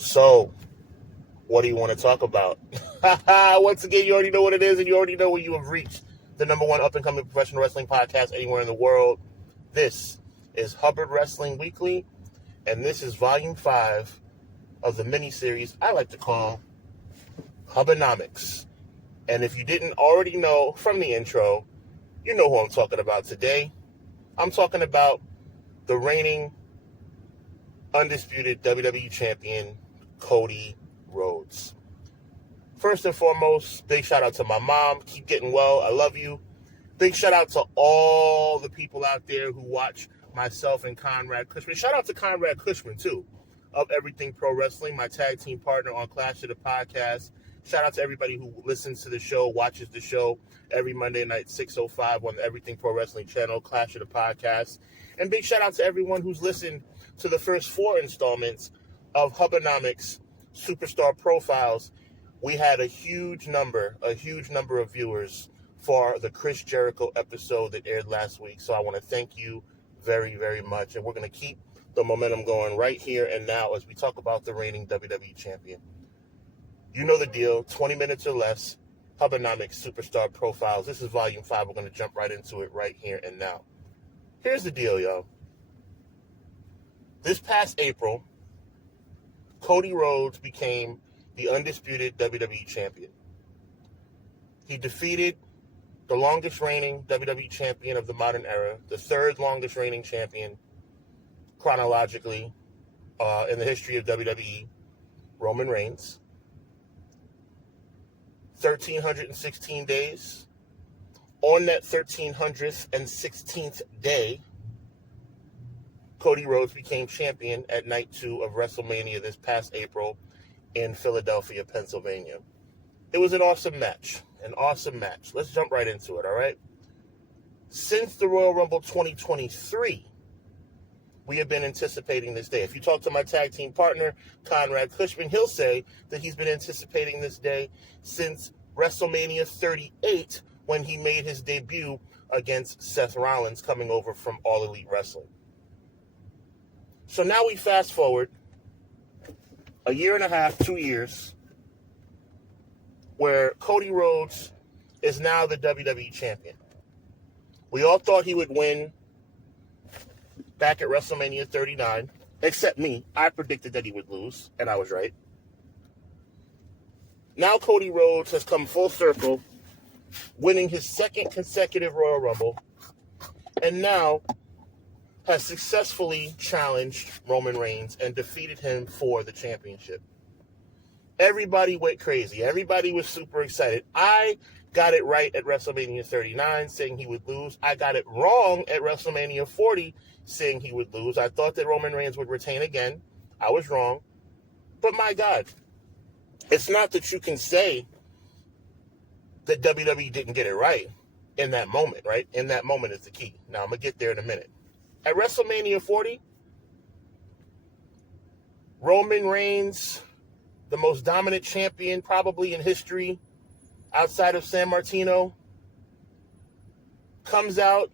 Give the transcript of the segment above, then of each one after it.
So, what do you want to talk about? Once again, you already know what it is, and you already know where you have reached. The number one up-and-coming professional wrestling podcast anywhere in the world. This is Hubbard Wrestling Weekly, and this is Volume 5 of the mini-series I like to call HUBBanomics. And if you didn't already know from the intro, you know who I'm talking about today. I'm talking about the reigning undisputed WWE champion, Cody Rhodes. First and foremost, big shout out to my mom. Keep getting well. I love you. Big shout out to all the people out there who watch myself and Conrad Cushman. Shout out to Conrad Cushman, too, of Everything Pro Wrestling, my tag team partner on Clash of the Podcast. Shout out to everybody who listens to the show, watches the show every Monday night, 6:05 on the Everything Pro Wrestling channel, Clash of the Podcast. And big shout out to everyone who's listened to the first 4 installments of HUBBanomics Superstar Profiles. We had a huge number of viewers for the Chris Jericho episode that aired last week. So I want to thank you very, very much. And we're going to keep the momentum going right here and now as we talk about the reigning WWE champion. You know the deal, 20 minutes or less, HUBBanomics Superstar Profiles. This is Volume 5. We're going to jump right into it right here and now. Here's the deal, yo. This past April, Cody Rhodes became the undisputed WWE champion. He defeated the longest reigning WWE champion of the modern era, the third longest reigning champion chronologically in the history of WWE, Roman Reigns. 1,316 days. On that 1,316th day, Cody Rhodes became champion at Night 2 of WrestleMania this past April in Philadelphia, Pennsylvania. It was an awesome match. Let's jump right into it, all right? Since the Royal Rumble 2023, we have been anticipating this day. If you talk to my tag team partner, Conrad Cushman, he'll say that he's been anticipating this day since WrestleMania 38 when he made his debut against Seth Rollins coming over from All Elite Wrestling. So now we fast forward a year and a half, 2 years, where Cody Rhodes is now the WWE champion. We all thought he would win back at WrestleMania 39, except me. I predicted that he would lose, and I was right. Now Cody Rhodes has come full circle, winning his second consecutive Royal Rumble, and now has successfully challenged Roman Reigns and defeated him for the championship. Everybody went crazy. Everybody was super excited. I got it right at WrestleMania 39, saying he would lose. I got it wrong at WrestleMania 40, saying he would lose. I thought that Roman Reigns would retain again. I was wrong. But my God, it's not that you can say that WWE didn't get it right in that moment, right? In that moment is the key. Now, I'm going to get there in a minute. At WrestleMania 40, Roman Reigns, the most dominant champion probably in history outside of San Martino, comes out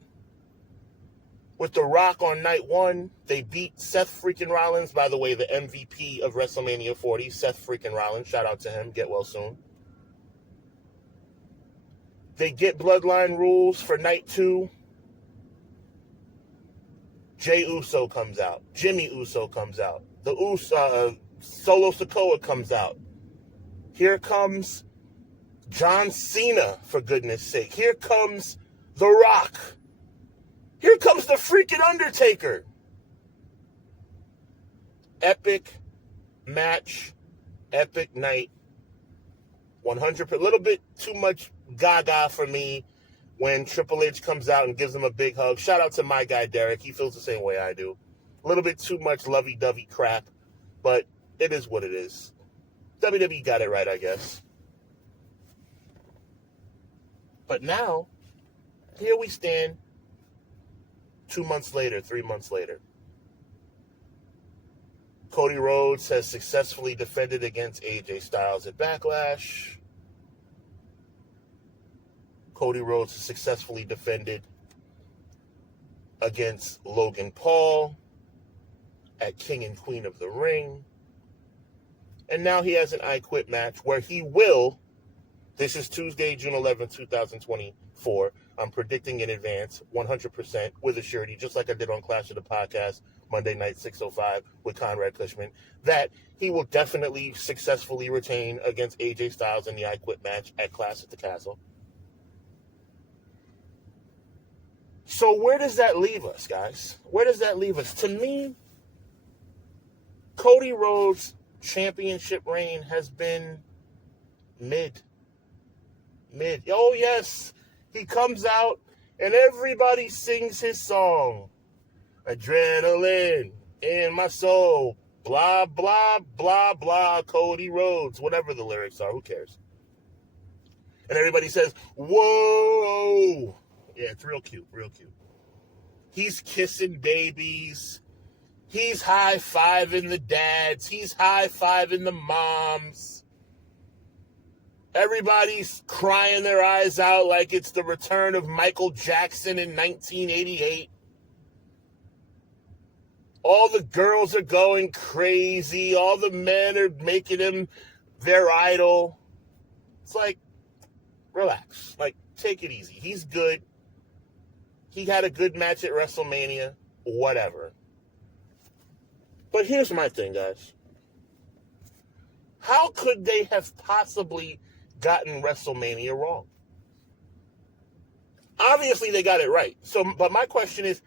with The Rock on night 1. They beat Seth freaking Rollins, by the way, the MVP of WrestleMania 40, Seth freaking Rollins. Shout out to him. Get well soon. They get Bloodline rules for night 2. Jey Uso comes out. Jimmy Uso comes out. Solo Sikoa comes out. Here comes John Cena, for goodness sake. Here comes The Rock. Here comes the freaking Undertaker. Epic match. Epic night. 100%. A little bit too much gaga for me when Triple H comes out and gives him a big hug. Shout out to my guy, Derek. He feels the same way I do. A little bit too much lovey-dovey crap, but it is what it is. WWE got it right, I guess. But now, here we stand 2 months later, 3 months later. Cody Rhodes has successfully defended against AJ Styles at Backlash. Cody Rhodes has successfully defended against Logan Paul at King and Queen of the Ring. And now he has an I Quit match where he will, this is Tuesday, June 11th, 2024. I'm predicting in advance, 100% with a surety, just like I did on Clash of the Podcast, Monday night, 6:05 with Conrad Cushman, that he will definitely successfully retain against AJ Styles in the I Quit match at Clash at the Castle. So where does that leave us, guys? Where does that leave us? To me, Cody Rhodes' championship reign has been mid. Oh, yes. He comes out and everybody sings his song. Adrenaline in my soul. Blah, blah, blah, blah. Cody Rhodes. Whatever the lyrics are. Who cares? And everybody says, whoa. Yeah, it's real cute. Real cute. He's kissing babies. He's high-fiving the dads. He's high-fiving the moms. Everybody's crying their eyes out like it's the return of Michael Jackson in 1988. All the girls are going crazy. All the men are making him their idol. It's like, relax. Like, take it easy. He's good. He had a good match at WrestleMania. Whatever. But here's my thing, guys. How could they have possibly gotten WrestleMania wrong? Obviously, they got it right. But my question is,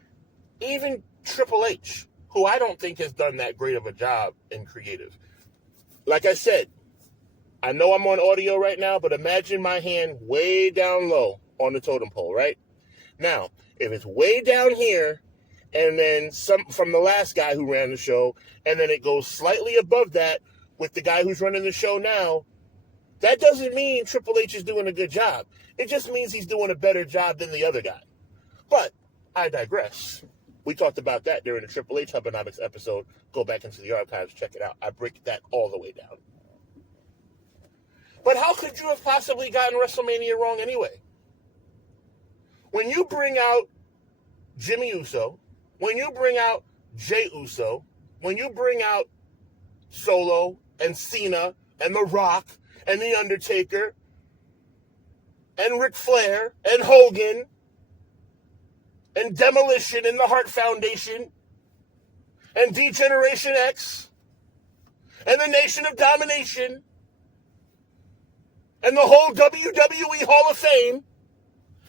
even Triple H, who I don't think has done that great of a job in creative. Like I said, I know I'm on audio right now, but imagine my hand way down low on the totem pole, right? Now, if it's way down here, and then some from the last guy who ran the show, and then it goes slightly above that with the guy who's running the show now, that doesn't mean Triple H is doing a good job. It just means he's doing a better job than the other guy. But I digress. We talked about that during the Triple H HUBBanomics episode. Go back into the archives, check it out. I break that all the way down. But how could you have possibly gotten WrestleMania wrong anyway? When you bring out Jimmy Uso, when you bring out Jey Uso, when you bring out Solo and Cena and The Rock and The Undertaker and Ric Flair and Hogan and Demolition and the Hart Foundation and D-Generation X and the Nation of Domination and the whole WWE Hall of Fame,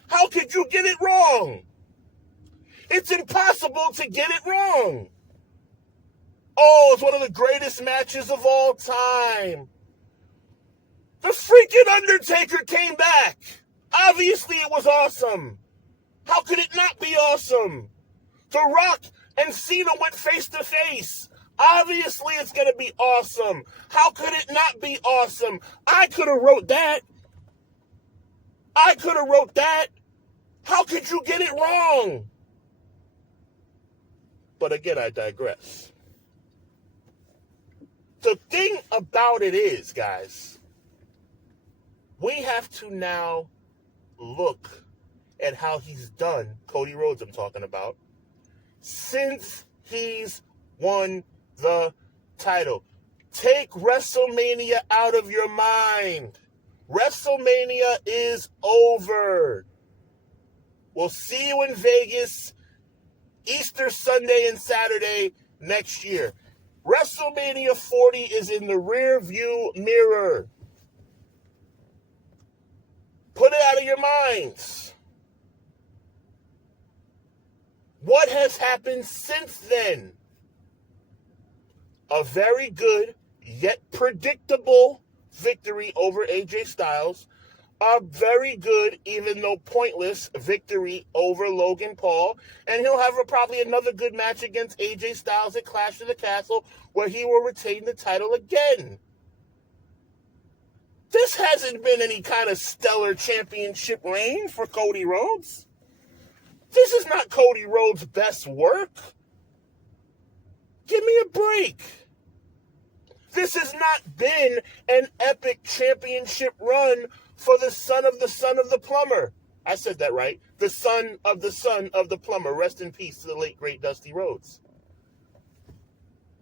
how could you get it wrong? It's impossible to get it wrong. Oh, it's one of the greatest matches of all time. The freaking Undertaker came back. Obviously, it was awesome. How could it not be awesome? The Rock and Cena went face to face. Obviously, it's going to be awesome. How could it not be awesome? I could have wrote that. How could you get it wrong? But again, I digress. The thing about it is, guys, we have to now look at how he's done, Cody Rhodes I'm talking about, since he's won the title. Take WrestleMania out of your mind. WrestleMania is over. We'll see you in Vegas Easter Sunday and Saturday next year. WrestleMania 40 is in the rear view mirror. Put it out of your minds. What has happened since then? A very good, yet predictable victory over AJ Styles. A very good, even though pointless, victory over Logan Paul. And he'll have probably another good match against AJ Styles at Clash of the Castle, where he will retain the title again. This hasn't been any kind of stellar championship reign for Cody Rhodes. This is not Cody Rhodes' best work. Give me a break. This has not been an epic championship run for the son of the plumber. I said that right. The son of the plumber. Rest in peace to the late, great Dusty Rhodes.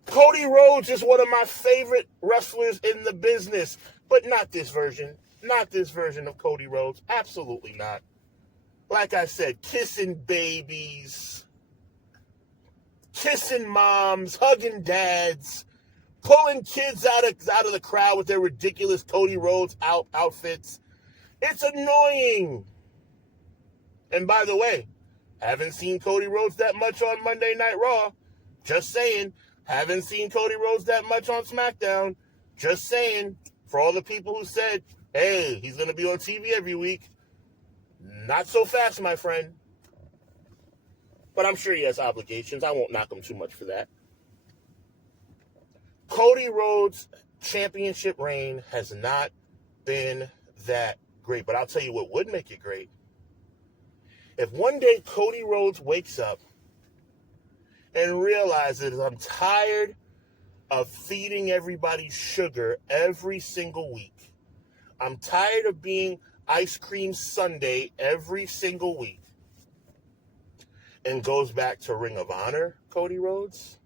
Cody Rhodes is one of my favorite wrestlers in the business, but not this version. Not this version of Cody Rhodes. Absolutely not. Like I said, kissing babies, kissing moms, hugging dads, pulling kids out of the crowd with their ridiculous Cody Rhodes outfits. It's annoying. And by the way, haven't seen Cody Rhodes that much on Monday Night Raw. Just saying. Haven't seen Cody Rhodes that much on SmackDown. Just saying. For all the people who said, hey, he's going to be on TV every week. Not so fast, my friend. But I'm sure he has obligations. I won't knock him too much for that. Cody Rhodes' championship reign has not been that great. But I'll tell you what would make it great. If one day Cody Rhodes wakes up and realizes I'm tired of feeding everybody sugar every single week. I'm tired of being ice cream sundae every single week. And goes back to Ring of Honor, Cody Rhodes.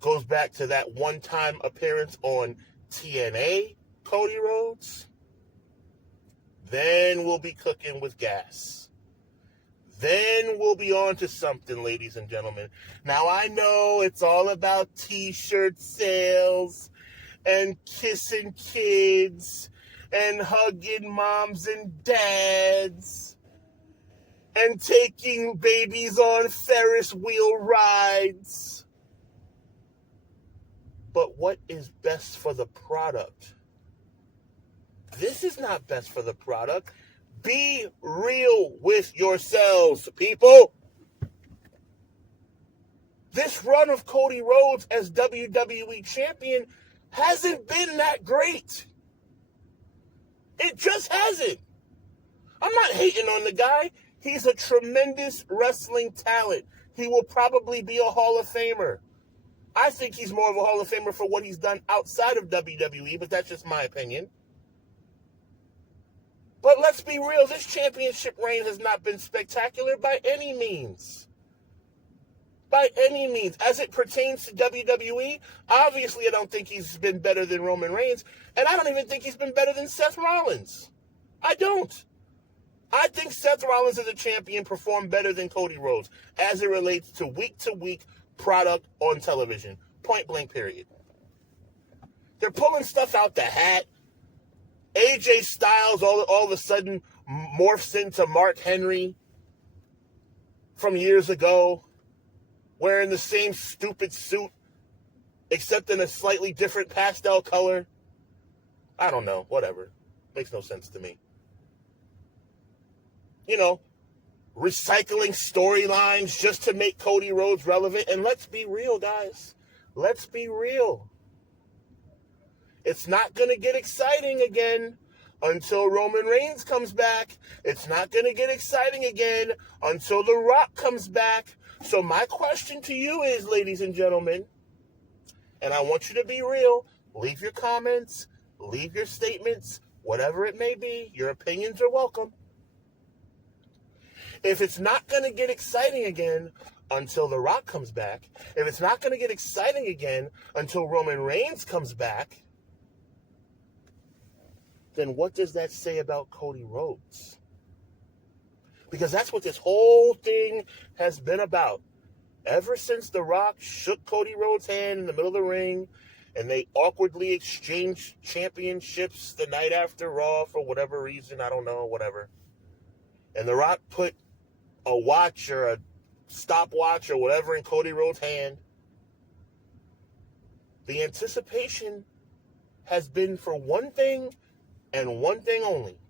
Goes back to that one-time appearance on TNA, Cody Rhodes. Then we'll be cooking with gas. Then we'll be on to something, ladies and gentlemen. Now, I know it's all about T-shirt sales and kissing kids and hugging moms and dads and taking babies on Ferris wheel rides. But what is best for the product? This is not best for the product. Be real with yourselves, people. This run of Cody Rhodes as WWE champion hasn't been that great. It just hasn't. I'm not hating on the guy. He's a tremendous wrestling talent. He will probably be a Hall of Famer. I think he's more of a Hall of Famer for what he's done outside of WWE, but that's just my opinion. But let's be real, this championship reign has not been spectacular by any means. By any means. As it pertains to WWE, obviously I don't think he's been better than Roman Reigns, and I don't even think he's been better than Seth Rollins. I don't. I think Seth Rollins as a champion performed better than Cody Rhodes as it relates to week-to-week product on television. Point blank, period. They're pulling stuff out the hat. AJ Styles all of a sudden morphs into Mark Henry from years ago, wearing the same stupid suit, except in a slightly different pastel color. I don't know, whatever. Makes no sense to me. You know, recycling storylines just to make Cody Rhodes relevant. And let's be real, guys. Let's be real. It's not going to get exciting again until Roman Reigns comes back. It's not going to get exciting again until The Rock comes back. So my question to you is, ladies and gentlemen, and I want you to be real, leave your comments, leave your statements, whatever it may be. Your opinions are welcome. If it's not going to get exciting again until The Rock comes back, if it's not going to get exciting again until Roman Reigns comes back, then what does that say about Cody Rhodes? Because that's what this whole thing has been about. Ever since The Rock shook Cody Rhodes' hand in the middle of the ring and they awkwardly exchanged championships the night after Raw for whatever reason, I don't know, whatever. And The Rock put a watch or a stopwatch or whatever in Cody Rhodes' hand. The anticipation has been for one thing and one thing only,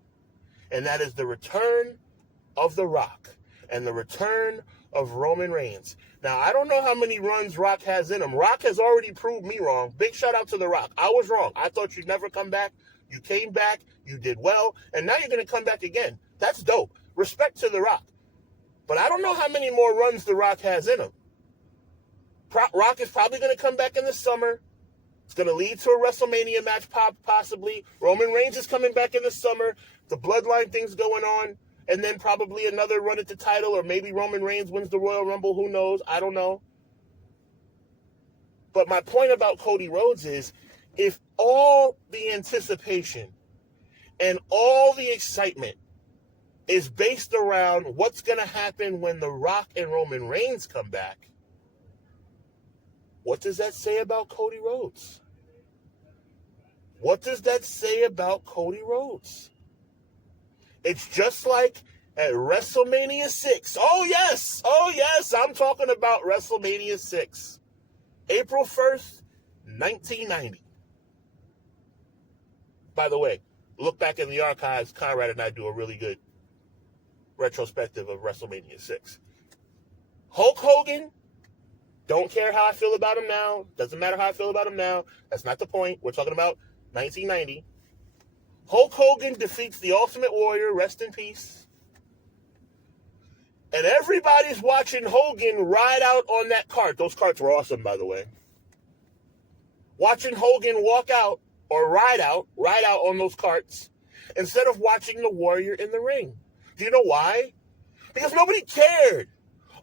and that is the return of The Rock and the return of Roman Reigns. Now, I don't know how many runs Rock has in him. Rock has already proved me wrong. Big shout out to The Rock. I was wrong. I thought you'd never come back. You came back. You did well. And now you're going to come back again. That's dope. Respect to The Rock. But I don't know how many more runs The Rock has in him. Rock is probably going to come back in the summer. It's going to lead to a WrestleMania match, possibly. Roman Reigns is coming back in the summer. The Bloodline thing's going on. And then probably another run at the title, or maybe Roman Reigns wins the Royal Rumble. Who knows? I don't know. But my point about Cody Rhodes is, if all the anticipation and all the excitement is based around what's going to happen when The Rock and Roman Reigns come back, what does that say about Cody Rhodes? What does that say about Cody Rhodes? It's just like at WrestleMania 6. Oh, yes, I'm talking about WrestleMania 6. April 1st, 1990. By the way, look back in the archives. Conrad and I do a really good retrospective of WrestleMania 6. Hulk Hogan, don't care how I feel about him now. Doesn't matter how I feel about him now. That's not the point. We're talking about 1990. Hulk Hogan defeats the Ultimate Warrior, rest in peace. And everybody's watching Hogan ride out on that cart. Those carts were awesome, by the way. Watching Hogan walk out or ride out on those carts instead of watching the Warrior in the ring. Do you know why? Because nobody cared.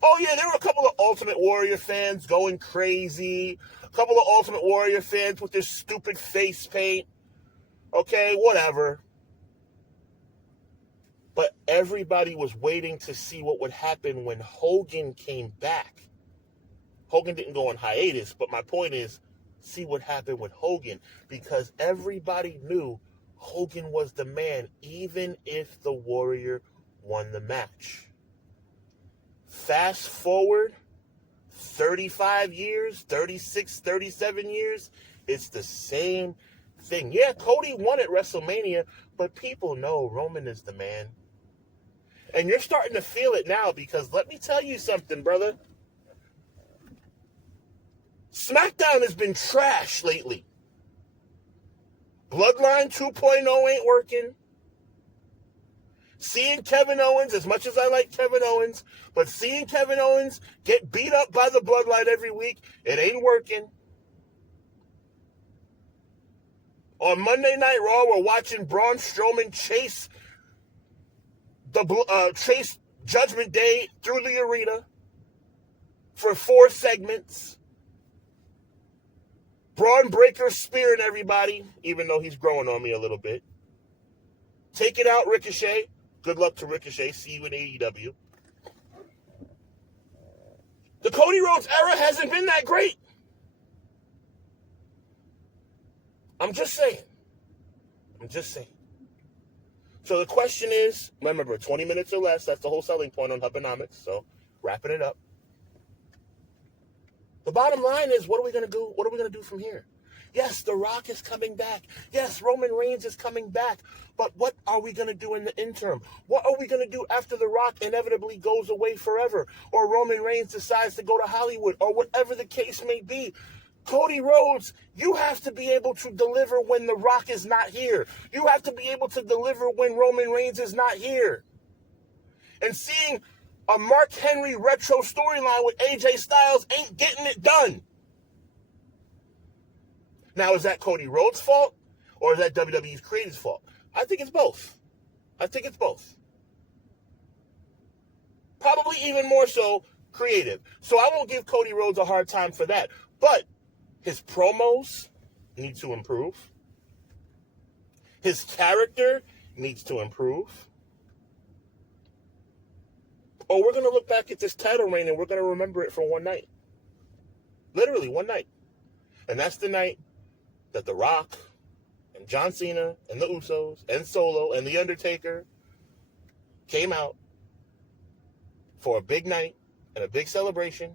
Oh, yeah, there were a couple of Ultimate Warrior fans going crazy. A couple of Ultimate Warrior fans with their stupid face paint. Okay, whatever. But everybody was waiting to see what would happen when Hogan came back. Hogan didn't go on hiatus, but my point is, see what happened with Hogan, because everybody knew Hogan was the man, even if the Warrior won the match. Fast forward 35 years, 36, 37 years, it's the same thing. Yeah, Cody won at WrestleMania, but people know Roman is the man. And you're starting to feel it now, because let me tell you something, brother. SmackDown has been trash lately. Bloodline 2.0 ain't working. Seeing Kevin Owens, as much as I like Kevin Owens, but seeing Kevin Owens get beat up by the Bloodline every week, it ain't working. On Monday Night Raw, we're watching Braun Strowman chase Judgment Day through the arena for 4 segments. Braun Breaker spearing everybody, even though he's growing on me a little bit. Taking out Ricochet. Good luck to Ricochet. See you in AEW. The Cody Rhodes era hasn't been that great. I'm just saying. So the question is, remember, 20 minutes or less, that's the whole selling point on HUBBanomics, so wrapping it up. The bottom line is, what are we going to do? What are we going to do from here? Yes, The Rock is coming back. Yes, Roman Reigns is coming back. But what are we going to do in the interim? What are we going to do after The Rock inevitably goes away forever? Or Roman Reigns decides to go to Hollywood? Or whatever the case may be. Cody Rhodes, you have to be able to deliver when The Rock is not here. You have to be able to deliver when Roman Reigns is not here. And seeing a Mark Henry retro storyline with AJ Styles ain't getting it done. Now, is that Cody Rhodes' fault? Or is that WWE's creator's fault? I think it's both. Probably even more so creative. So I won't give Cody Rhodes a hard time for that. But his promos need to improve. His character needs to improve. Or we're going to look back at this title reign and we're going to remember it for one night. Literally one night. And that's the night that The Rock and John Cena and the Usos and Solo and The Undertaker came out for a big night and a big celebration.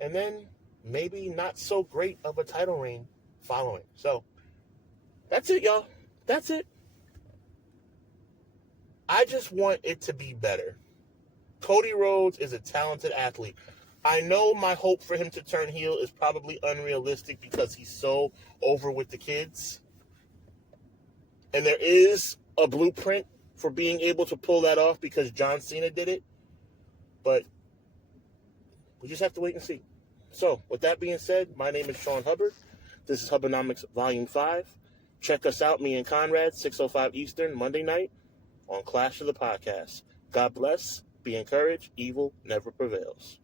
And then maybe not so great of a title reign following. So that's it, y'all. That's it. I just want it to be better. Cody Rhodes is a talented athlete. I know my hope for him to turn heel is probably unrealistic because he's so over with the kids. And there is a blueprint for being able to pull that off because John Cena did it. But we just have to wait and see. So, with that being said, my name is Sean Hubbard. This is HUBBanomics Volume 5. Check us out, me and Conrad, 6:05 Eastern, Monday night on Clash of the Podcast. God bless. Be encouraged. Evil never prevails.